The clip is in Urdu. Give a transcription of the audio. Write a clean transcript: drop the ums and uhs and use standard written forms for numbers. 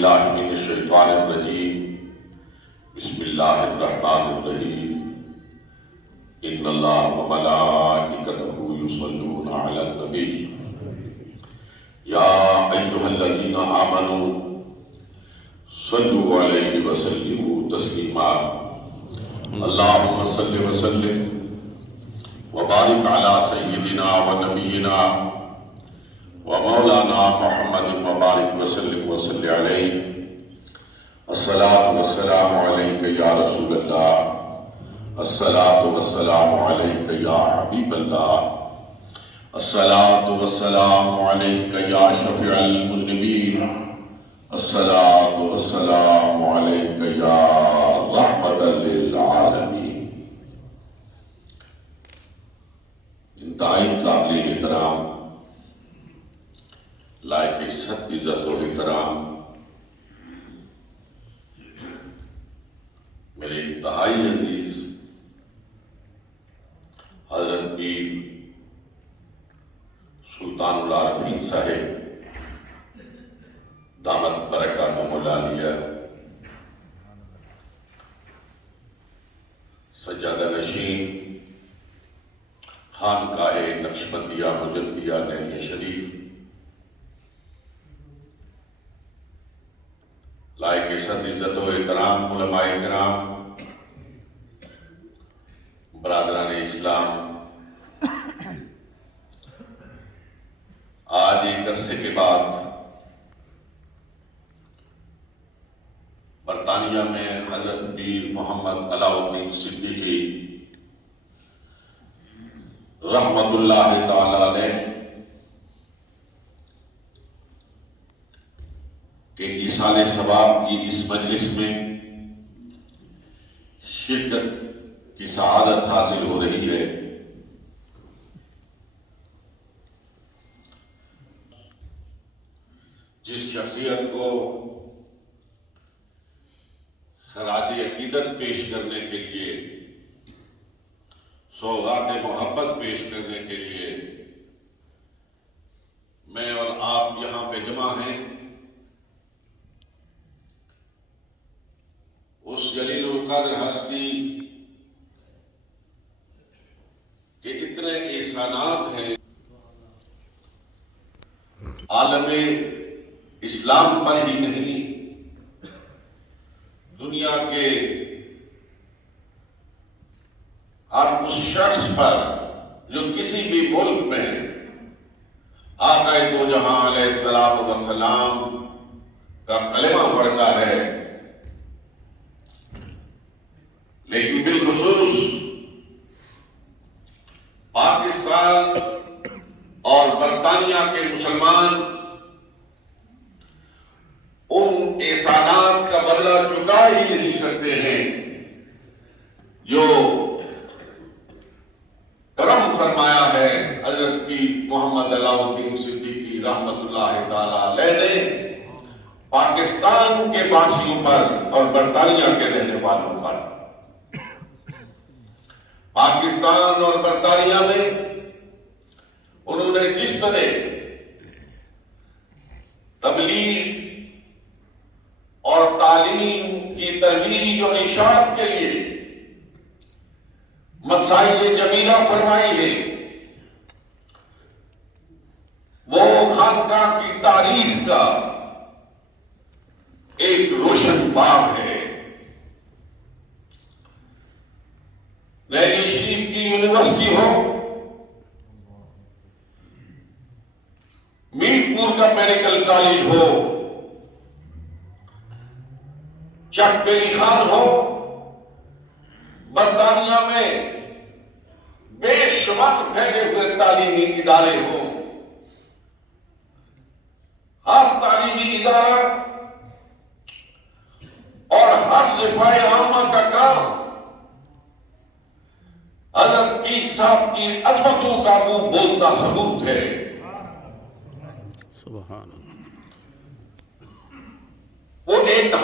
باللہ من الشیطان الرجیم بسم اللہ الرحمن الرحیم ان اللہ وملائکتہ یصلون علی النبی یا ایھا الذین آمنوا صلوا علیہ وسلموا تسلیما اللہم صل وسلم وبارک علی سیدنا ونبینا ومولانا محمد مبارک وسلم وصلی علیہ الصلاة والسلام علیک یا رسول اللہ الصلاة والسلام علیک یا حبیب اللہ الصلاة والسلام علیک یا شفیع المذنبین الصلاة والسلام علیک یا رحمت للعالمین۔ انتہائی قابل احترام، لائق عزت و احترام میرے انتہائی عزیز حضرت پیر سلطان العارفین صاحب دامت برکاتہم العالیہ، سجادہ نشین خانقاہ نقشبندیہ مجدیہ نینی شریف، لائق عزت و احترام علماء کرام، برادران اسلام، آج ایک عرصے کے بعد برطانیہ میں حضرت پیر محمد علاء الدین صدیقی رحمت اللہ تعالی علیہ کہ ایصال ثواب کی اس مجلس میں شرکت کی سعادت حاصل ہو رہی ہے۔ جس شخصیت کو خراج عقیدت پیش کرنے کے لیے، سوغات محبت پیش کرنے کے لیے میں اور آپ یہاں پہ جمع ہیں، اس جلیل القدر ہستی کے اتنے احسانات ہیں عالم اسلام پر ہی نہیں، دنیا کے ہر اس شخص پر جو کسی بھی ملک میں آقا دو جہاں علیہ الصلوۃ والسلام کا کلمہ پڑھتا ہے، لیکن بالخصوص پاکستان اور برطانیہ کے مسلمان ان احسانات کا بدلہ چکا ہی نہیں سکتے ہیں جو کرم فرمایا ہے حضرت پیر محمد علاء الدین صدیقی رحمت اللہ تعالی علیہ نے پاکستان کے باشیوں پر اور برطانیہ کے رہنے والوں پر۔ پاکستان اور برطانیہ میں انہوں نے جس طرح تبلیغ اور تعلیم کی ترویج اور اشاعت کے لیے مسائل جمیلہ فرمائی ہے، وہ خانقاہ کی تاریخ کا ایک روشن باب ہے۔ نینی شریف کی یونیورسٹی ہو، میر پور کا میڈیکل کالج ہو، چک بیری خان ہو، برطانیہ میں بے شمار پھیلے ہوئے تعلیمی ادارے ہو، ہر تعلیمی ادارہ اور ہر رفاع عامہ کا کام حضرت پیر صاحب کی عظمتوں کا منہ بولتا ثبوت ہے۔ سبحان اللہ۔ وہ ایک